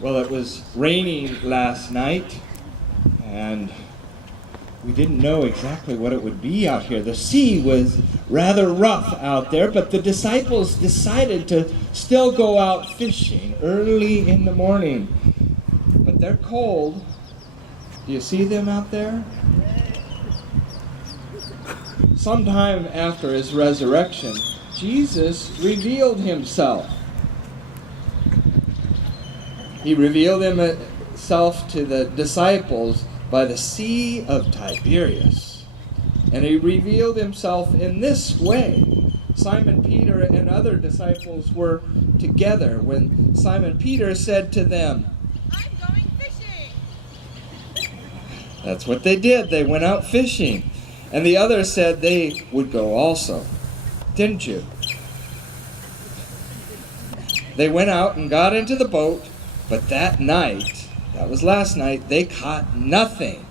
Well, it was raining last night, and we didn't know exactly what it would be out here. The sea was rather rough out there, but the disciples decided to still go out fishing early in the morning. But they're cold. Do you see them out there? Sometime after his resurrection, Jesus revealed himself. He revealed himself to the disciples by the Sea of Tiberias. And he revealed himself in this way. Simon Peter and other disciples were together when Simon Peter said to them, "I'm going fishing." That's what they did. They went out fishing. And the others said they would go also. Didn't you? They went out and got into the boat, but that night, that was last night, they caught nothing.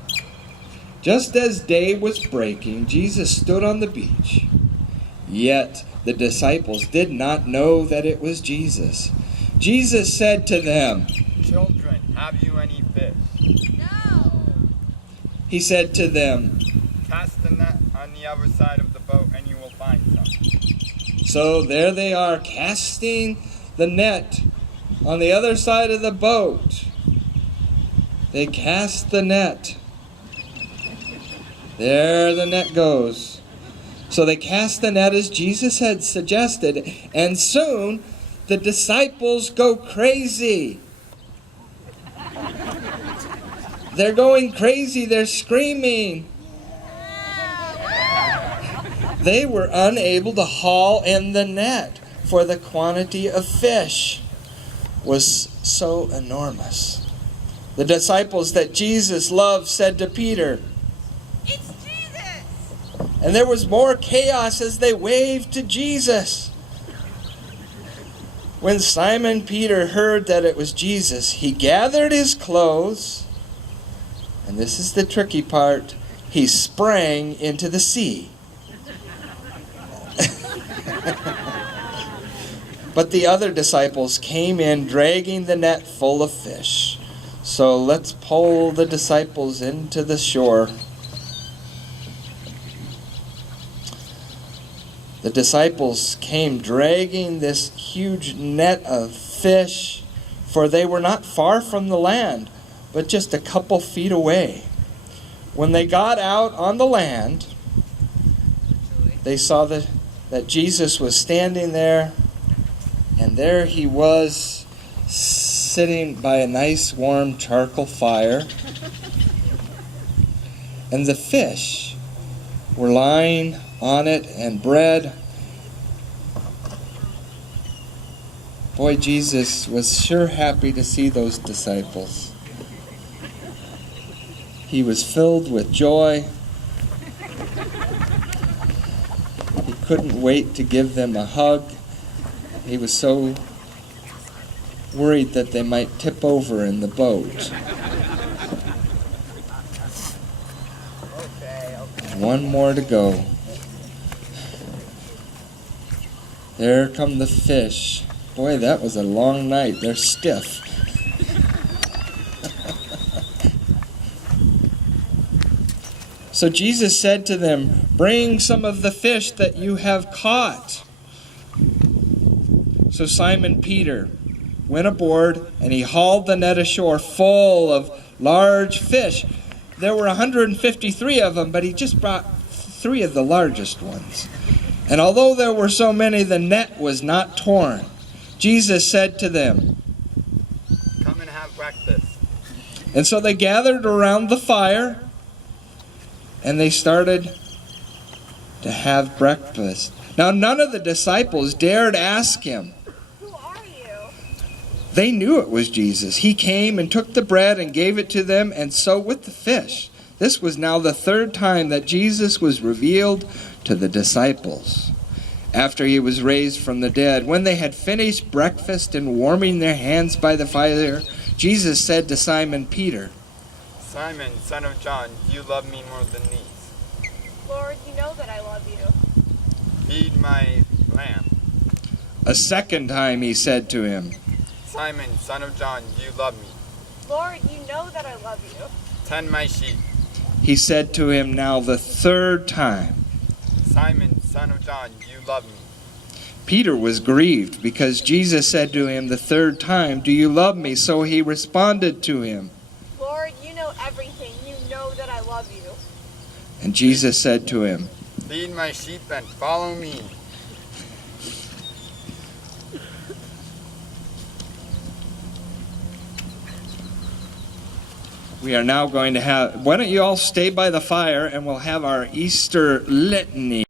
Just as day was breaking, Jesus stood on the beach. Yet the disciples did not know that it was Jesus. Jesus said to them, "Children, have you any fish?" No. He said to them, "Cast the net on the other side of the boat and you will find some." So there they are, casting the net on the other side of the boat. They cast the net. There the net goes. So they cast the net as Jesus had suggested, and soon the disciples go crazy. They're going crazy. They're screaming. They were unable to haul in the net, for the quantity of fish was so enormous. The disciples that Jesus loved said to Peter, It's Jesus. and there was more chaos as they waved to Jesus. When Simon Peter heard that it was Jesus, he gathered his clothes, and this is the tricky part, he sprang into the sea. But the other disciples came in dragging the net full of fish. So let's pull the disciples into the shore. The disciples came dragging this huge net of fish, for they were not far from the land, but just a couple feet away. When they got out on the land, they saw that Jesus was standing there, and there he was sitting by a nice warm charcoal fire. And the fish were lying on it, and bread. Boy, Jesus was sure happy to see those disciples. He was filled with joy. He couldn't wait to give them a hug. He was so worried that they might tip over in the boat. One more to go. There come the fish. Boy, that was a long night. They're stiff. So Jesus said to them, "Bring some of the fish that you have caught." So Simon Peter went aboard, and he hauled the net ashore full of large fish. There were 153 of them, but he just brought 3 of the largest ones. And although there were so many, the net was not torn. Jesus said to them, "Come and have breakfast." And so they gathered around the fire, and they started to have breakfast. Now none of the disciples dared ask him. Who are you? They knew it was Jesus. He came and took the bread and gave it to them, and so with the fish. This was now the 3rd time that Jesus was revealed to the disciples after he was raised from the dead. When they had finished breakfast and warming their hands by the fire, Jesus said to Simon Peter, "Simon, son of John, do you love me more than these?" Lord, you know that I love you. "Feed my lamb." A second time he said to him, Simon, son of John, do you love me? Lord, you know that I love you. Tend my sheep. He said to him now the third time. Simon, son of John, do you love me? Peter was grieved because Jesus said to him the third time, "Do you love me?" So he responded to him. Lord, you know everything. You know that I love you. And Jesus said to him, Feed my sheep and follow me. We are now going to have, why don't you all stay by the fire and we'll have our Easter litany.